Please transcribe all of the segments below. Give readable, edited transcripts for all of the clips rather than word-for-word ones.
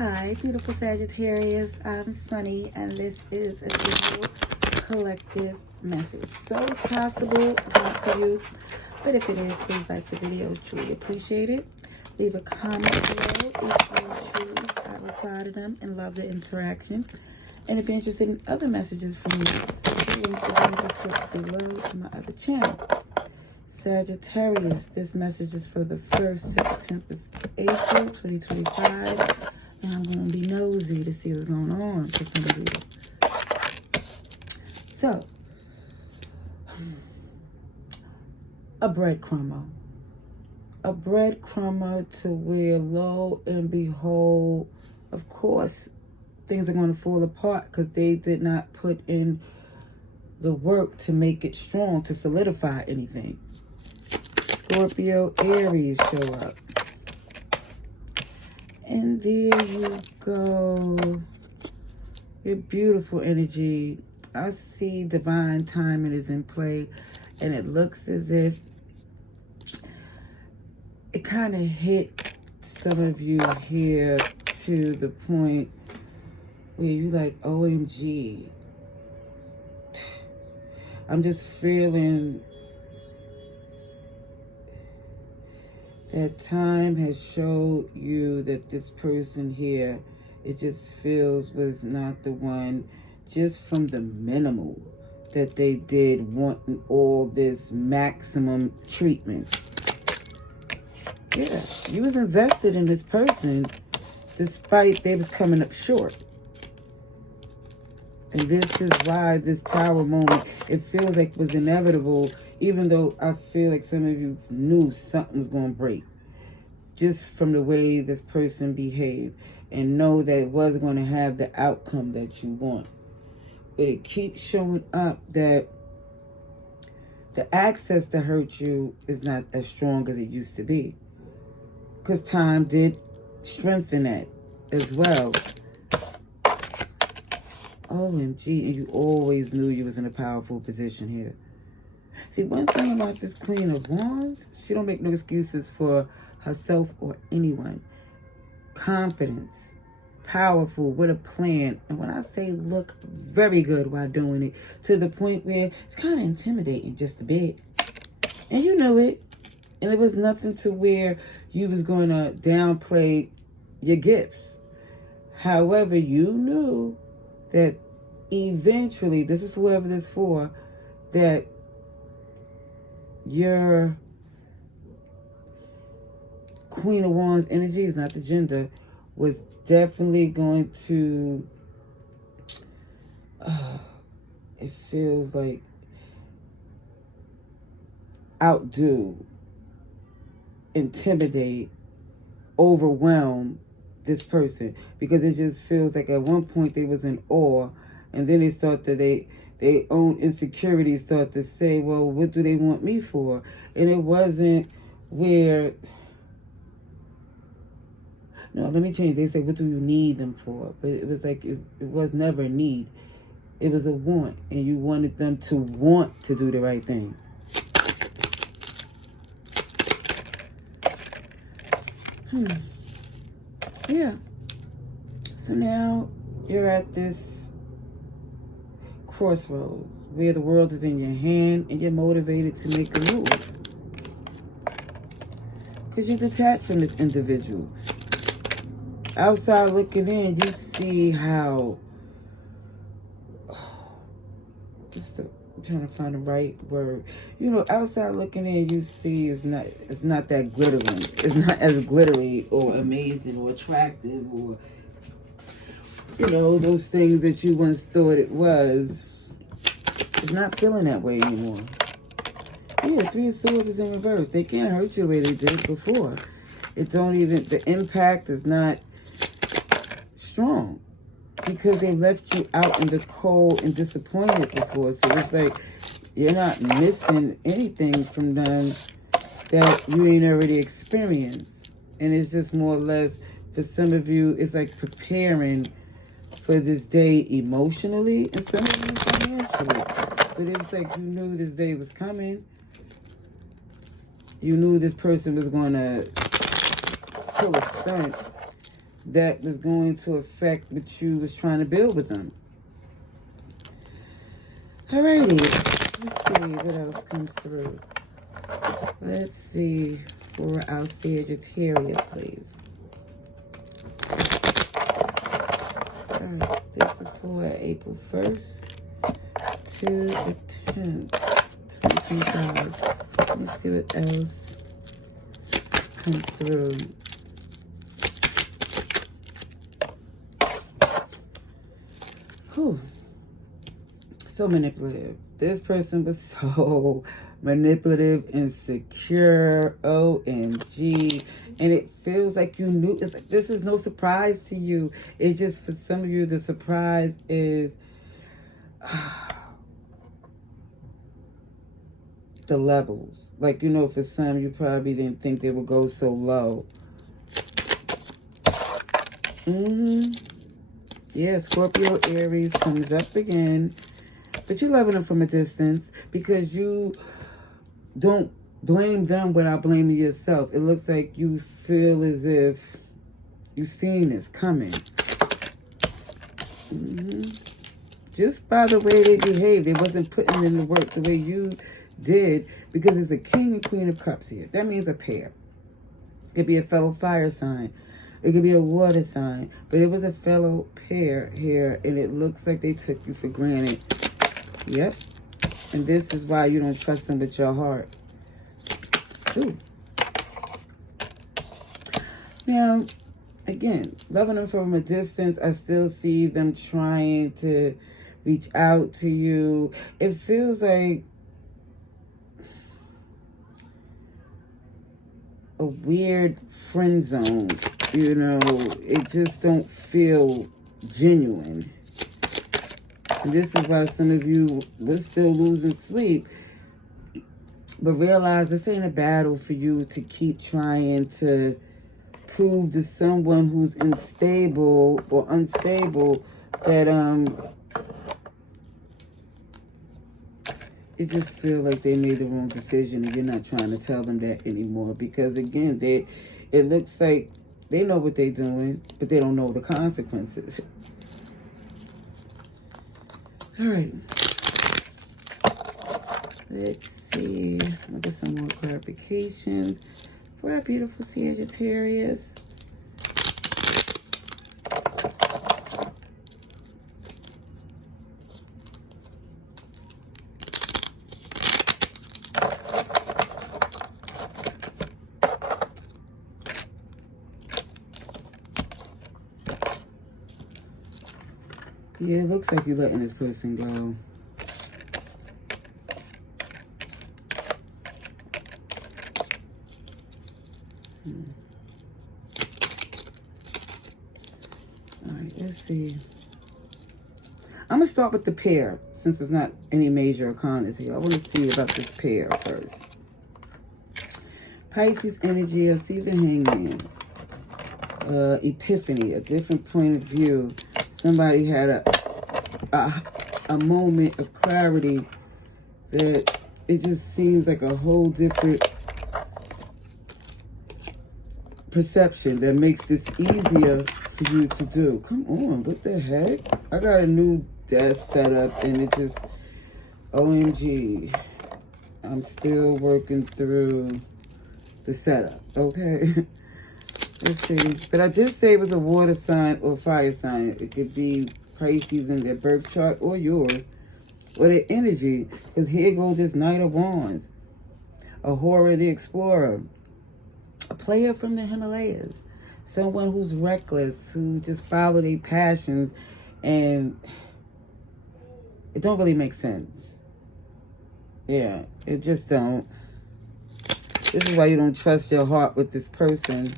Hi, beautiful Sagittarius. I'm Sunny, and this is a general collective message. So it's possible it's not for you, but if it is, please like the video. Truly appreciate it. Leave a comment below if you choose. I reply to them and love the interaction. And if you're interested in other messages from me, the link is in the description below to my other channel. Sagittarius, this message is for the 1st to the 10th of April, 2025. And I'm going to be nosy to see what's going on for some of you. So, a breadcrumber. A breadcrumber to where, lo and behold, of course, things are going to fall apart because they did not put in the work to make it strong, to solidify anything. Scorpio, Aries show up. And there you go. Your beautiful energy. I see divine timing is in play. And it looks as if it kind of hit some of you here to the point where you're like, OMG. I'm just feeling that time has showed you that this person here, it just feels was not the one, just from the minimal that they did, wanting all this maximum treatment. Yeah, you was invested in this person despite they was coming up short. And this is why this tower moment, it feels like was inevitable, even though I feel like some of you knew something was going to break. Just from the way this person behaved. And know that it wasn't going to have the outcome that you want. But it keeps showing up that the access to hurt you is not as strong as it used to be. Because time did strengthen that as well. OMG, and you always knew you was in a powerful position here. See, one thing about this Queen of Wands, she don't make no excuses for herself or anyone. Confidence, powerful, with a plan. And when I say look very good while doing it, to the point where it's kind of intimidating just a bit. And you knew it. And it was nothing to where you was going to downplay your gifts. However, you knew that eventually, this is for whoever this is for, that your Queen of Wands energy is not the gender, was definitely going to, it feels like, outdo, intimidate, overwhelm this person, because it just feels like at one point they was in awe, and then they start to their own insecurities start to say, well, what do they want me for? And it wasn't where, no, let me change. They say, what do you need them for? But it was like, it was never a need. It was a want, and you wanted them to want to do the right thing. Yeah. So now you're at this crossroads where the world is in your hand and you're motivated to make a move. Because you're detached from this individual. Outside looking in, you see how, I'm trying to find the right word. You know, outside looking in, you see it's not that glittering. It's not as glittery or amazing or attractive or, you know, those things that you once thought it was. It's not feeling that way anymore. Yeah, 3 of Swords is in reverse. They can't hurt you the way they did before. It don't even, the impact is not strong. Because they left you out in the cold and disappointed before. So it's like you're not missing anything from them that you ain't already experienced. And it's just more or less, for some of you, it's like preparing for this day emotionally, and some of you financially. But it was like you knew this day was coming. You knew this person was going to pull a stunt. that was going to affect what you was trying to build with them. Alrighty, let's see what else comes through. Let's see for our Sagittarius, please. Alright, this is for April 1st to the 10th, 2025. Let me see what else comes through. Whew. So manipulative. This person was so manipulative, insecure, OMG. And it feels like you knew. It's like this is no surprise to you. It's just for some of you, the surprise is the levels. Like, you know, for some, you probably didn't think they would go so low. Yeah, Scorpio, Aries comes up again. But you're loving them from a distance because you don't blame them without blaming yourself. It looks like you feel as if you've seen this coming. Just by the way they behave, they wasn't putting in the work the way you did, because it's a King and Queen of Cups here. That means a pair. It could be a fellow fire sign. It could be a water sign. But it was a fellow pair here, and it looks like they took you for granted. Yep. And this is why you don't trust them with your heart. Ooh. Now, again, loving them from a distance, I still see them trying to reach out to you. It feels like a weird friend zone. You know, it just don't feel genuine. And this is why some of you were still losing sleep. But realize this ain't a battle for you to keep trying to prove to someone who's unstable or unstable that it just feels like they made the wrong decision, and you're not trying to tell them that anymore. Because again, it looks like they know what they're doing, but they don't know the consequences. All right. Let's see. I'll get some more clarifications for our beautiful Sagittarius. Yeah, it looks like you're letting this person go. All right, let's see. I'm going to start with the pair, since there's not any major arcanas here. I want to see about this pair first. Pisces energy, I see the Hangman. Epiphany, a different point of view. Somebody had a moment of clarity that it just seems like a whole different perception that makes this easier for you to do. Come on, what the heck? I got a new desk set up and it just, OMG. I'm still working through the setup, okay? Let's see. But I did say it was a water sign or fire sign. It could be Pisces in their birth chart or yours, or their energy. Because here goes this Knight of Wands. Ahura the Explorer. A player from the Himalayas. Someone who's reckless, who just follow their passions, and it don't really make sense. Yeah, it just don't. This is why you don't trust your heart with this person.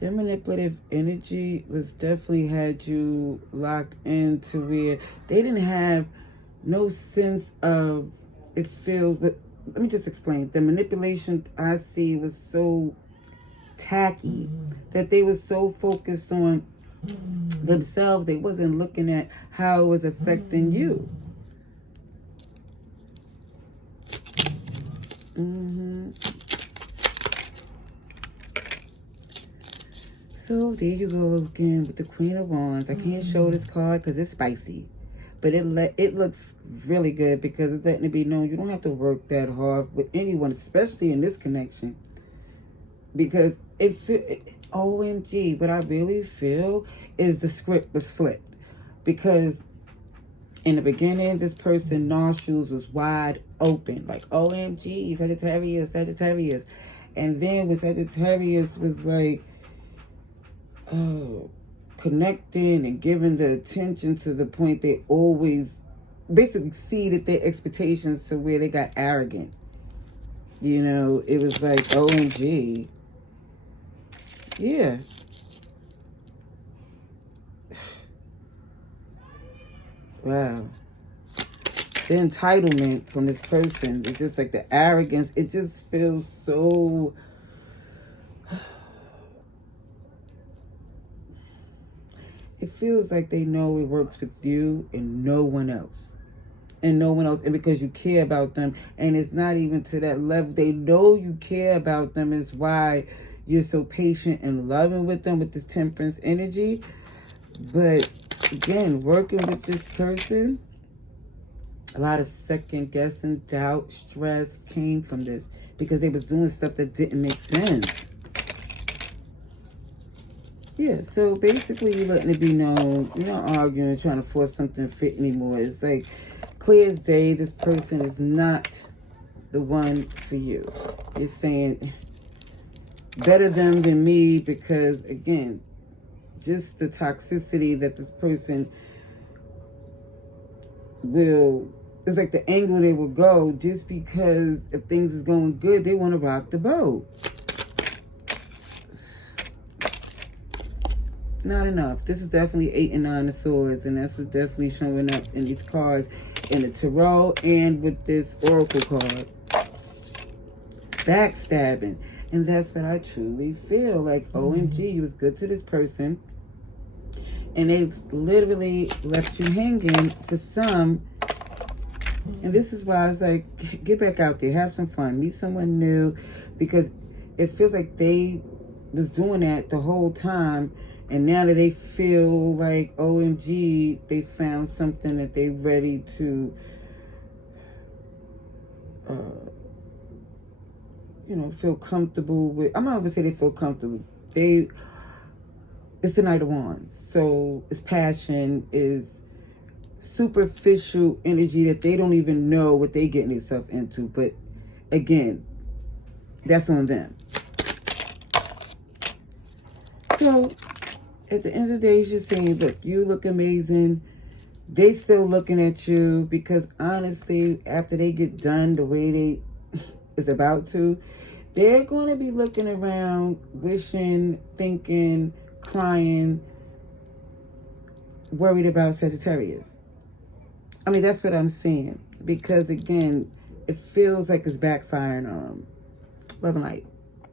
Their manipulative energy was definitely had you locked into where they didn't have no sense of, it feels, but let me just explain. The manipulation I see was so tacky that they were so focused on themselves, they wasn't looking at how it was affecting you. So there you go again with the Queen of Wands. I can't show this card because it's spicy. But it looks really good because it's letting it be known you don't have to work that hard with anyone, especially in this connection. Because OMG, what I really feel is the script was flipped. Because in the beginning, this person's nostrils was wide open. Like, OMG, Sagittarius, Sagittarius. And then when Sagittarius was like, connecting and giving the attention to the point they always basically exceeded their expectations to where they got arrogant. You know, it was like, OMG. Yeah. Wow. The entitlement from this person, it's just like the arrogance, it just feels so... It feels like they know it works with you and no one else. And no one else. And because you care about them. And it's not even to that level. They know you care about them. Is why you're so patient and loving with them with this temperance energy. But again, working with this person, a lot of second guessing, doubt, stress came from this. Because they was doing stuff that didn't make sense. Yeah, so basically you're letting it be known, you're not arguing, trying to force something to fit anymore. It's like clear as day, this person is not the one for you. You're saying better them than me because, again, just the toxicity that this person will, it's like the angle they will go just because if things is going good, they want to rock the boat. Not enough. This is definitely 8 and 9 of swords, and that's what's definitely showing up in these cards in the tarot and with this oracle card. Backstabbing. And that's what I truly feel. Like, OMG, you was good to this person, and they've literally left you hanging for some. And this is why I was like, get back out there, have some fun, meet someone new, because it feels like they was doing that the whole time. And now that they feel like, OMG, they found something that they're ready to, you know, feel comfortable with. I'm not going to say they feel comfortable. It's the Knight of Wands. So it's passion, is superficial energy that they don't even know what they're getting themselves into. But again, that's on them. So at the end of the day, it's just saying, look, you look amazing. They still looking at you because honestly, after they get done the way they is about to, they're going to be looking around, wishing, thinking, crying, worried about Sagittarius. I mean, that's what I'm saying. Because again, it feels like it's backfiring on them. Love and light.